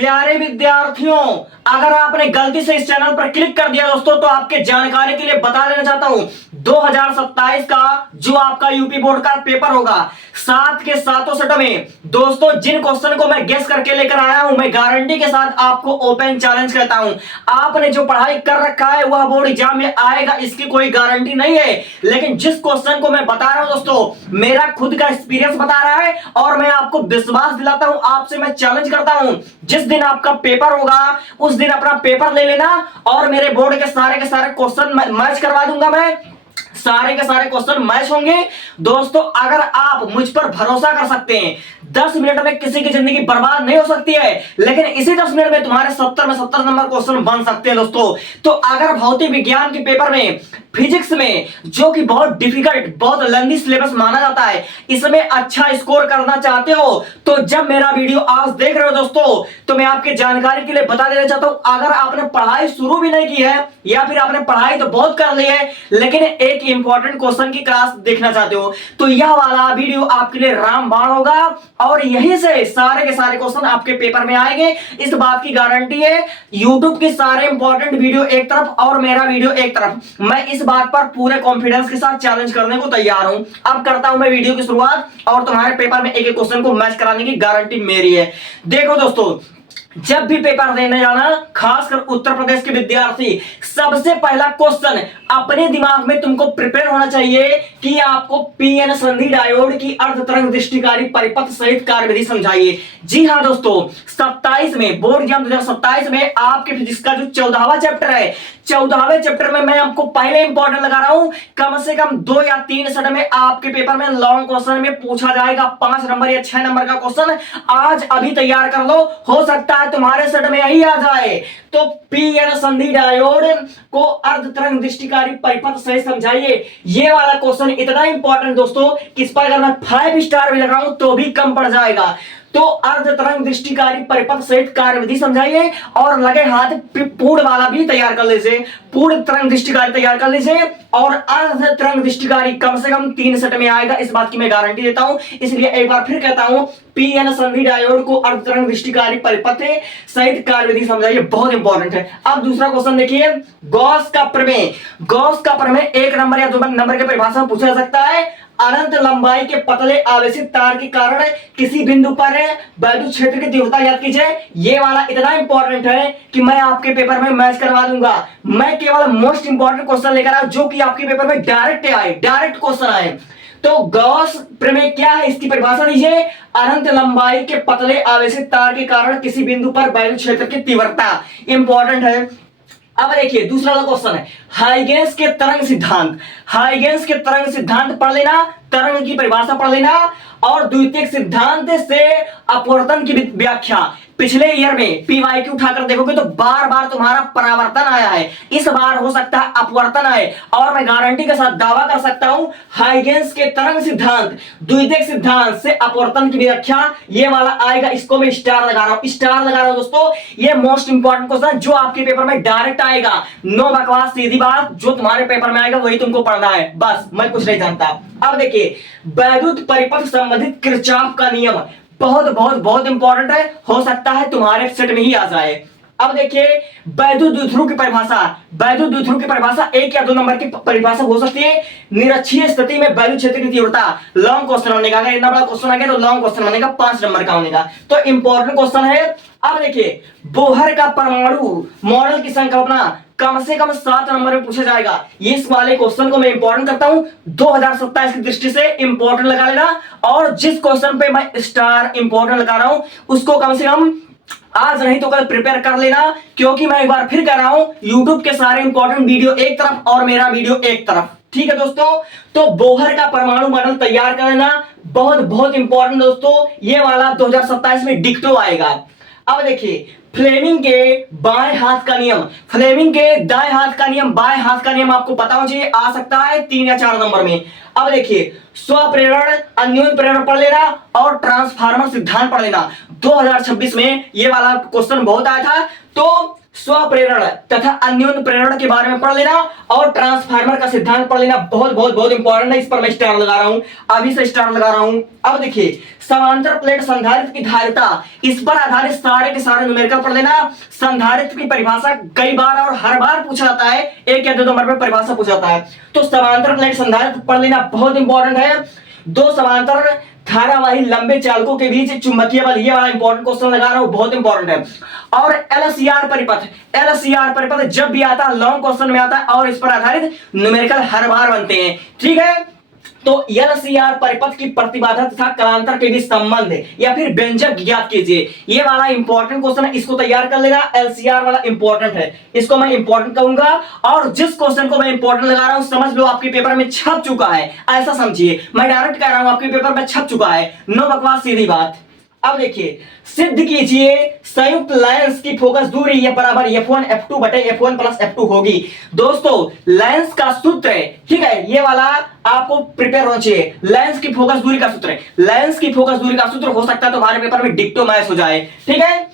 प्यारे विद्यार्थियों, अगर आपने गलती से इस चैनल पर क्लिक कर दिया दोस्तों, तो आपके जानकारी के लिए बता देना चाहता हूं 2027 का जो आपका यूपी बोर्ड का पेपर होगा, 7 के सातों सेटों में दोस्तों जिन क्वेश्चन को मैं गेस करके लेकर आया हूं, मैं गारंटी के साथ आपको ओपन चैलेंज करता हूं। आपने जो पढ़ाई कर रखा है वह बोर्ड एग्जाम में आएगा, इसकी कोई गारंटी नहीं है, लेकिन जिस क्वेश्चन को मैं बता रहा हूं दोस्तों, मेरा खुद का एक्सपीरियंस बता रहा है और मैं आपको विश्वास दिलाता हूं, आपसे मैं चैलेंज करता हूं, जिस दिन आपका पेपर होगा उस दिन अपना पेपर ले लेना और मेरे बोर्ड के सारे क्वेश्चन मैच करवा दूंगा। मैं सारे के सारे क्वेश्चन मैच होंगे दोस्तों। अगर आप मुझ पर भरोसा कर सकते हैं, 10 मिनट में किसी की जिंदगी बर्बाद नहीं हो सकती है, लेकिन इसी 10 मिनट में तुम्हारे 70 में 70 नंबर क्वेश्चन बन सकते हैं दोस्तों। तो अगर भौतिक विज्ञान के पेपर में, फिजिक्स में, जो कि बहुत डिफिकल्ट, बहुत लेंथी सिलेबस माना जाता है, इसमें अच्छा स्कोर करना चाहते हो, तो जब मेरा वीडियो आज देख रहे हो दोस्तों, तो मैं आपके जानकारी के लिए बता देना चाहता हूं, अगर आपने पढ़ाई शुरू भी नहीं की है या फिर आपने पढ़ाई तो बहुत कर ली है लेकिन एक इंपॉर्टेंट क्वेश्चन की क्लास देखना चाहते हो, तो यह वाला वीडियो आपके लिए रामबाण होगा और यहीं से सारे के सारे क्वेश्चन आपके पेपर में आएंगे। इस बात की गारंटी है। यूट्यूब के सारे इंपॉर्टेंट वीडियो एक तरफ और मेरा वीडियो एक तरफ, मैं इस बात पर पूरे कॉन्फिडेंस के साथ चैलेंज करने को तैयार हूं। अब करता हूं मैं वीडियो की शुरुआत और तुम्हारे पेपर में एक एक क्वेश्चन को मैच कराने की गारंटी मेरी है। देखो दोस्तों, जब भी पेपर देने जाना, खासकर उत्तर प्रदेश के विद्यार्थी, सबसे पहला क्वेश्चन अपने दिमाग में तुमको प्रिपेयर होना चाहिए कि आपको पीएन संधि डायोड की अर्ध तरंग दृष्टिकारी परिपथ सहित कार्यविधि समझाइए। जी हां दोस्तों, 27 में बोर्ड एग्जाम 2027 में आपके फिजिक्स का जो 14वां चैप्टर है, 14वें चैप्टर में मैं आपको पहले इंपॉर्टेंट लगा रहा हूं, कम से कम 2 या 3 सेट में आपके पेपर में लॉन्ग क्वेश्चन में पूछा जाएगा 5 नंबर या 6 नंबर का क्वेश्चन। आज अभी तैयार कर लो, हो सकता है तुम्हारे सेट में यही आ जाए। तो पीएन संधि डायोड को अर्ध तरंग दृष्टिकारी परिपथ सहित समझाइए, ये वाला क्वेश्चन इतना इंपॉर्टेंट दोस्तों कि इस पर अगर मैं 5 स्टार भी लगाऊं तो भी कम पड़ जाएगा। तो अर्ध तरंग दृष्टिकारी परिपथ सहित कार्यविधि समझाइए और लगे हाथ पूर्ण वाला भी तैयार कर लीजिए, पूर्ण तरंग दृष्टिकारी तैयार कर लीजिए और अर्ध तरंग दृष्टिकारी कम से कम 3 सेट में आएगा, इस बात की मैं गारंटी देता हूं। इसलिए एक बार फिर कहता हूं, पीएन संधि डायोड को अर्ध तरंग दृष्टिकारी परिपथ सहित कार्यविधि समझाइए, बहुत इंपॉर्टेंट है। अब दूसरा क्वेश्चन देखिए, गॉस का प्रमेय। गॉस का प्रमेय 1 नंबर या 2 नंबर के परिभाषा में पूछा जा सकता है। अनंत लंबाई के पतले आवेशित तार के कारण किसी बिंदु पर वैद्युत क्षेत्र की तीव्रता ज्ञात कीजिए। ये वाला इतना इंपॉर्टेंट है कि मैं आपके पेपर में मैच करवा दूंगा। मैं केवल मोस्ट इंपॉर्टेंट क्वेश्चन लेकर आया जो कि आपके पेपर में डायरेक्ट आए, डायरेक्ट क्वेश्चन आए। तो गॉस प्रमेय क्या है, इसकी परिभाषा दीजिए। अनंत लंबाई के पतले आवेशित तार के कारण किसी बिंदु पर वैद्युत क्षेत्र की तीव्रता, इंपॉर्टेंट है। अब देखिए दूसरा वाला क्वेश्चन है, हाइगेंस के तरंग सिद्धांत। हाइगेंस के तरंग सिद्धांत पढ़ लेना, तरंग की परिभाषा पढ़ लेना और द्वितीयक सिद्धांत से अपवर्तन की व्याख्या। पिछले ईयर में पीवाईक्यू उठाकर देखोगे तो बार बार तुम्हारा परावर्तन आया है, इस बार हो सकता है अपवर्तन आए और मैं गारंटी के साथ दावा कर सकता हूं, हाइगेंस के तरंग सिद्धांत, द्वितीयक सिद्धांत से अपवर्तन की व्याख्या, ये वाला आएगा। इसको मैं स्टार लगा रहा हूं, स्टार लगा रहा हूं दोस्तों। ये मोस्ट इंपॉर्टेंट क्वेश्चन जो आपके पेपर में डायरेक्ट आएगा, नो बकवास, सीधी बात, जो तुम्हारे पेपर में आएगा वही तुमको पढ़ना है, बस, मैं कुछ नहीं जानता। अब देखिए, वैद्युत परिपथ संबंधित किरचॉफ का नियम, बहुत बहुत बहुत इंपॉर्टेंट है, हो सकता है तुम्हारे सेट में ही आ जाए। अब देखिए, वैद्युत द्विध्रुव की परिभाषा। वैद्युत द्विध्रुव की परिभाषा 1 या 2 नंबर की परिभाषा हो सकती है। निरक्षीय स्थिति में वैद्युत क्षेत्र की तीव्रता, लॉन्ग क्वेश्चन होने का, अगर इतना बड़ा क्वेश्चन आ गया तो लॉन्ग क्वेश्चन बनेगा, 5 नंबर का होने का, तो इंपॉर्टेंट क्वेश्चन है। अब देखिए, बोहर का परमाणु मॉडल की संकल्पना कम से कम 7 नंबर में पूछा जाएगा। इस वाले क्वेश्चन को मैं इंपॉर्टेंट करता हूं, 2027 की दृष्टि से इंपॉर्टेंट लगा लेना और जिस क्वेश्चन पे मैं स्टार इंपॉर्टेंट लगा रहा हूं उसको कम से कम आज नहीं तो कल प्रिपेयर कर लेना, क्योंकि मैं एक बार फिर कह रहा हूं, YouTube के सारे इंपॉर्टेंट वीडियो एक तरफ और मेरा वीडियो एक तरफ, ठीक है दोस्तों। तो बोहर का परमाणु मॉडल तैयार कर लेना, बहुत बहुत इंपॉर्टेंट दोस्तों, ये वाला 2027 में डिक्टो आएगा। अब देखिए, फ्लेमिंग के बाएं हाथ का नियम, फ्लेमिंग के दाएं हाथ का नियम, बाएं हाथ का नियम आपको पता होना चाहिए, आ सकता है 3 या 4 नंबर में। अब देखिए, स्वप्रेरण, अन्योन्य प्रेरण पढ़ लेना और ट्रांसफार्मर सिद्धांत पढ़ लेना। 2026 में ये वाला क्वेश्चन बहुत आया था। तो स्वप्रेरण तथा अन्योन्य प्रेरण के बारे में पढ़ लेना और ट्रांसफार्मर का सिद्धांत पढ़ लेना। बहुत बहुत बहुत इंपॉर्टेंट है, इस पर मैं स्टार लगा रहा हूं, अभी से स्टार लगा रहा हूं। अब देखिए समांतर प्लेट संधारित्र की धारिता, इस पर आधारित सारे के सारे न्यूमेरिकल पढ़ लेना। संधारित्र की परिभाषा कई बार और हर बार पूछा जाता है, एक या दो नंबर पर परिभाषा पूछा जाता है, तो समांतर प्लेट संधारित्र पढ़ लेना, बहुत इंपॉर्टेंट है। दो समांतर धारावाही लंबे चालकों के बीच चुंबकीय बल, ये वाला इंपॉर्टेंट क्वेश्चन लगा रहा हूं, बहुत इंपॉर्टेंट है। और एलसीआर परिपथ, एलसीआर परिपथ जब भी आता है लॉन्ग क्वेश्चन में आता है और इस पर आधारित न्यूमेरिकल हर बार बनते हैं, ठीक है। तो एलसीआर परिपथ की प्रतिबाधा तथा कालांतर के बीच संबंध या फिर व्यंजक ज्ञात कीजिए, ये वाला इंपॉर्टेंट क्वेश्चन है, इसको तैयार कर लेना। एलसीआर वाला इंपॉर्टेंट है, इसको मैं इंपॉर्टेंट कहूंगा। और जिस क्वेश्चन को मैं इंपॉर्टेंट लगा रहा हूं समझ लो आपके पेपर में छप चुका है, ऐसा समझिए, मैं डायरेक्ट कह रहा हूं आपके पेपर में छप चुका है, नो बकवास, सीधी बात। अब देखिए सिद्ध कीजिए संयुक्त लेंस की फोकस दूरी ये बराबर f1 f2 बटे f1 प्लस f2 होगी। दोस्तों लेंस का सूत्र है, ठीक है, ये वाला आपको प्रिपेयर होना चाहिए। लेंस की फोकस दूरी का सूत्र है, लेंस की फोकस दूरी का सूत्र हो सकता है तुम्हारे पेपर में डिक्टो मैच हो जाए, ठीक है।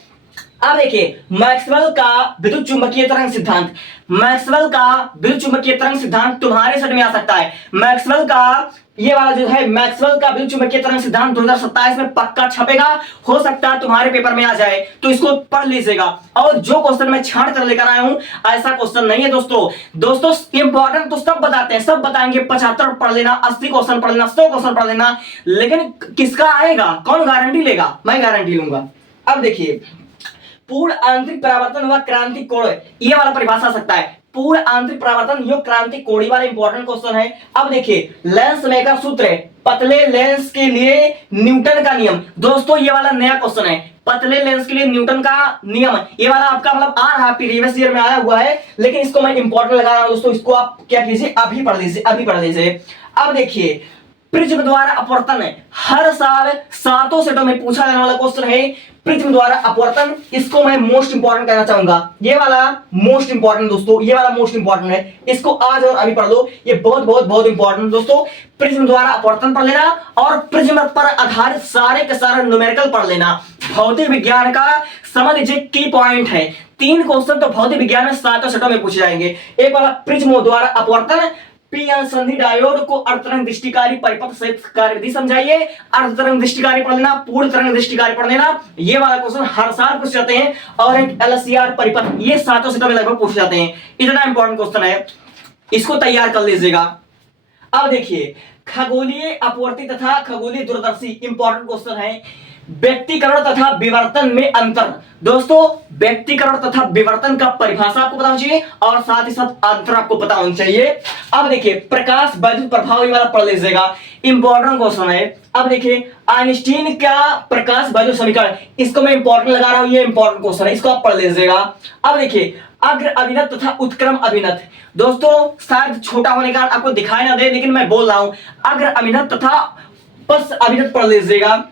अब देखिए मैक्सवेल का विद्युत चुंबकीय तरंग सिद्धांत, मैक्सवेल का विद्युत चुंबकीय तरंग सिद्धांत तुम्हारे सेट में आ सकता है। मैक्सवेल का ये वाला जो है मैक्सवेल का विद्युत चुंबकीय तरंग सिद्धांत 2027 में पक्का छपेगा, हो सकता है तुम्हारे पेपर में आ जाए, तो इसको पढ़ लीजिएगा। और जो क्वेश्चन मैं छांट कर लेकर आया हूं ऐसा क्वेश्चन नहीं है दोस्तों इंपॉर्टेंट तो सब बताते हैं, सब बताएंगे, 75 पढ़ लेना, 80 क्वेश्चन पढ़ लेना, 100 क्वेश्चन पढ़ लेना, लेकिन किसका आएगा, कौन गारंटी लेगा, मैं गारंटी लूंगा। अब देखिए पूर्ण आंतरिक परावर्तन व क्रांतिक कोण, ये वाला परिभाषा आ सकता है, पूर्ण आंतरिक परावर्तन यो क्रांतिक कोण वाला इंपॉर्टेंट क्वेश्चन है। अब देखिए लेंस मेकर सूत्र है, पतले लेंस के लिए न्यूटन का नियम, दोस्तों ये वाला नया क्वेश्चन है, पतले लेंस के लिए न्यूटन का नियम, ये वाला आपका मतलब आ रहा प्रीवियस ईयर में आया हुआ है, लेकिन इसको मैं इंपॉर्टेंट लगा रहा हूं दोस्तों, इसको आप क्या कीजिए अभी पढ़ लीजिए, अभी पढ़ लीजिए। अब देखिए प्रिज्म द्वारा अपवर्तन, हर साल 7 सेटों में पूछा जाने वाला क्वेश्चन है प्रिज्म द्वारा अपवर्तन, इसको मैं मोस्ट इंपॉर्टेंट कहना चाहूंगा, ये वाला मोस्ट इंपॉर्टेंट दोस्तों, ये वाला मोस्ट इंपॉर्टेंट है, इसको आज और अभी पढ़ लो, ये बहुत बहुत बहुत इंपॉर्टेंट दोस्तों। प्रिज्म द्वारा अपवर्तन पढ़ लेना और प्रिज्म पर आधारित सारे के सारे न्यूमेरिकल पढ़ लेना। भौतिक विज्ञान का समझ लीजिए की पॉइंट है, 3 क्वेश्चन तो भौतिक विज्ञान में 7 सेटों में पूछे जाएंगे। एक वाला प्रिज्म द्वारा अपवर्तन, पी संधि डायोड को अर्धतरंग दृष्टिकारी परिपथ से कार्यविधि समझाइए, अर्धतरंग दृष्टिकारी पढ़ लेना, पूर्ण तरंग दृष्टिकारी पढ़ लेना, ये वाला क्वेश्चन हर साल पूछ जाते हैं। और एक एलसीआर परिपथ, ये 7 सेटों में लगभग पूछ जाते हैं, इतना इंपॉर्टेंट क्वेश्चन है, इसको तैयार कर लीजिएगा। अब देखिए खगोलीय अपवर्ती तथा खगोलीय दूरदर्शी इंपॉर्टेंट क्वेश्चन है। व्यक्तिकरण तथा विवर्तन में अंतर, दोस्तों व्यक्तिकरण तथा विवर्तन का परिभाषा आपको पता होना चाहिए और साथ ही साथ अंतर आपको पता होना चाहिए। अब देखिए प्रकाश वैद्युत प्रभाव वाला पढ़ लीजिएगा, इंपॉर्टेंट क्वेश्चन है। अब देखिए आइंस्टीन का प्रकाश वैद्युत समीकरण, इसको मैं इंपॉर्टेंट लगा रहा हूं, ये इंपॉर्टेंट क्वेश्चन है, इसको आप पढ़ लीजिएगा। अब देखिए अग्र अभिनत तथा उत्क्रम अभिनत, दोस्तों शायद छोटा होने का आपको दिखाई ना दे, लेकिन मैं बोल रहा हूं अग्र अभिनत तथा पश्च अभिनत पढ़ लीजिएगा।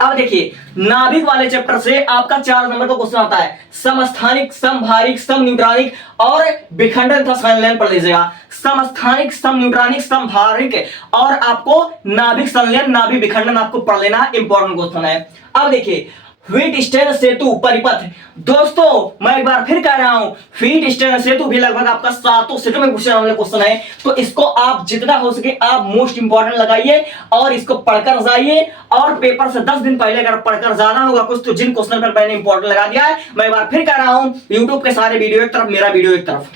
अब देखिए नाभिक वाले चैप्टर से आपका 4 नंबर का क्वेश्चन आता है, समस्थानिक, समभारिक, समन्यूट्रॉनिक और विखंडन तथा संलयन पढ़ लीजिएगा। समस्थानिक, समन्यूट्रॉनिक, समभारिक और आपको नाभिक संलयन, नाभिक विखंडन आपको पढ़ लेना, इंपॉर्टेंट क्वेश्चन है। अब देखिए व्हीटस्टेन सेतु परिपथ, दोस्तों मैं एक बार फिर कह रहा हूं व्हीटस्टेन सेतु भी लगभग आपका 7 सेटों में पूछने वाला क्वेश्चन है, तो इसको आप जितना हो सके आप मोस्ट इंपॉर्टेंट लगाइए और इसको पढ़कर जाइए। और पेपर से 10 दिन पहले अगर पढ़कर जाना होगा कुछ, तो जिन क्वेश्चन पर मैंने इंपॉर्टेंट लगा दिया है, मैं एक बार फिर कह रहा हूं यूट्यूब के सारे वीडियो एक तरफ, मेरा वीडियो एक तरफ,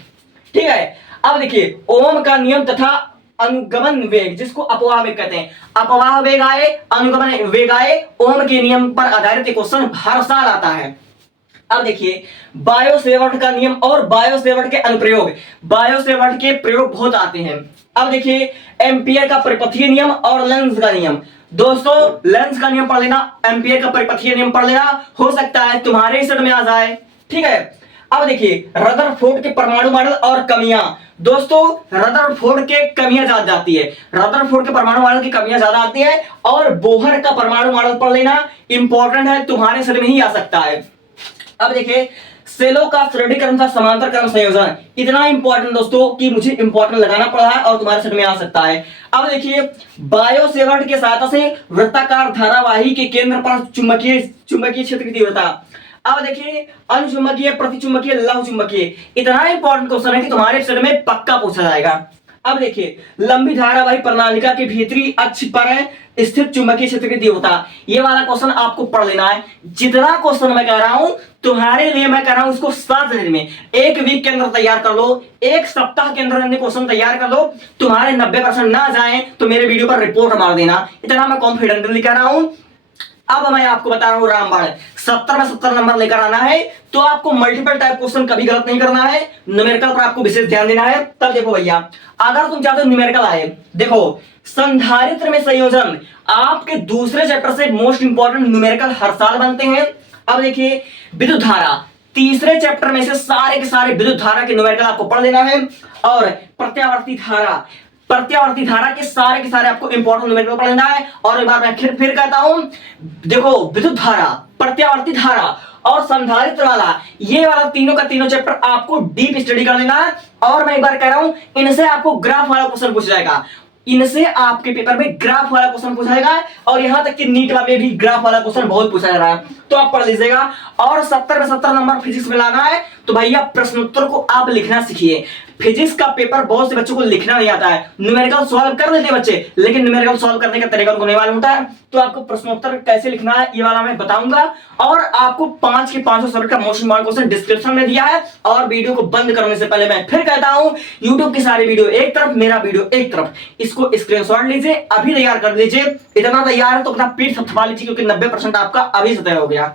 ठीक है। अब देखिए ओम का नियम तथा अनुगमन वेग, जिसको अपवाह वेग कहते हैं, अपवाह वेग आए, अनुगमन वेग आए, ओम के नियम पर आधारित क्वेश्चन हर साल आता है। अब देखिए बायोसेवर्ट का नियम और बायोसेवर्ट के अनुप्रयोग, बायोसेवर्ट के प्रयोग बहुत आते हैं। अब देखिए एम्पियर का परिपथीय नियम और लेंस का नियम, दोस्तों लेंस का नियम पढ़ लेना, एम्पियर का परिपथीय नियम पढ़ लेना, हो सकता है तुम्हारे सेट में आ जाए, ठीक है। अब देखिए रदरफोर्ड के परमाणु मॉडल और कमियां, दोस्तों रदरफोर्ड के कमियां ज्यादा जाती है, रदरफोर्ड के परमाणु मॉडल की कमियां ज्यादा आती है। और बोहर का परमाणु मॉडल पढ़ लेना, इंपॉर्टेंट है, तुम्हारे सेट में ही आ सकता है। अब देखिए सेलो का श्रेणीकरण था समांतर क्रम संयोजन, इतना इंपॉर्टेंट दोस्तों कि मुझे इंपॉर्टेंट लगाना पड़ा है और तुम्हारे सेट में आ सकता है। अब देखिए बायोसेवर्ट के सहायता से वृत्ताकार धारावाही के केंद्र पर चुंबकीय क्षेत्र की तीव्रता। अब देखिए अनुचुंबकीय, प्रतिचुंबकीय, लघु चुंबकीय, इतना इंपॉर्टेंट क्वेश्चन है कि तुम्हारे एप्सड में पक्का पूछा जाएगा। अब देखिए लंबी धारावाही प्रणालिका के भीतरी अक्ष पर स्थित चुंबकीय क्षेत्र की तीव्रता, ये वाला क्वेश्चन आपको पढ़ लेना है। जितना क्वेश्चन मैं कह रहा हूं तुम्हारे लिए मैं कह रहा हूं इसको 7 दिन में 1 वीक के अंदर तैयार कर लो, 1 सप्ताह के अंदर क्वेश्चन तैयार कर लो। तुम्हारे 90% ना जाए तो मेरे वीडियो पर रिपोर्ट मार देना, इतना मैं कॉन्फिडेंटली कह रहा हूं। अब मैं आपको बता रहा हूं रामबाण 70 में 70 नंबर लेकर आना है तो आपको मल्टीपल टाइप क्वेश्चन कभी गलत नहीं करना है, न्यूमेरिकल पर आपको विशेष ध्यान देना है। तब देखो भैया अगर तुम चाहते हो न्यूमेरिकल आए, देखो संधारित्र में संयोजन आपके दूसरे चैप्टर से मोस्ट इंपॉर्टेंट न्यूमेरिकल हर साल बनते हैं। अब देखिए विद्युत धारा तीसरे चैप्टर में से सारे के सारे विद्युत धारा के न्यूमेरिकल आपको पढ़ लेना है। और प्रत्यावर्ती धारा के सारे आपको इंपॉर्टेंट न्यूमेरिकल पढ़ लेना है। और एक बार मैं फिर कहता हूं, देखो विद्युत धारा, प्रत्यावर्ती धारा और संधारित्र वाला, ये वाला तीनों का तीनों चैप्टर आपको डीप स्टडी कर लेना है। और मैं एक बार कह रहा हूं इनसे आपको ग्राफ वाला क्वेश्चन पूछा जाएगा, इनसे आपके पेपर में ग्राफ वाला क्वेश्चन पूछा जाएगा। और यहां तक कि नीट में भी ग्राफ वाला क्वेश्चन बहुत पूछा जा रहा है, तो आप पढ़ लीजिएगा। और 70 में 70 नंबर फिजिक्स में लाना है तो भैया प्रश्नोत्तर को आप लिखना सीखिए। फिजिक्स का पेपर बहुत से बच्चों को लिखना नहीं आता है, न्यूमेरिकल सॉल्व कर लेते हैं बच्चे, लेकिन न्यूमेरिकल सॉल्व करने का तरीका उनको नहीं मालूम होता है। तो आपको प्रश्नोत्तर कैसे लिखना है ये वाला मैं बताऊंगा। और आपको 5 के 500 सब्जेक्ट का मोस्ट इंपॉर्टेंट क्वेश्चन डिस्क्रिप्शन में दिया है। और वीडियो को बंद करने से पहले मैं फिर कहता हूं, यूट्यूब की सारी वीडियो एक तरफ, मेरा वीडियो एक तरफ, इसको स्क्रीनशॉट लीजिए, अभी तैयार कर लीजिए। इतना तैयार है तो अपना पीठ थपथपा लीजिए क्योंकि 90% आपका अभी से तय हो गया।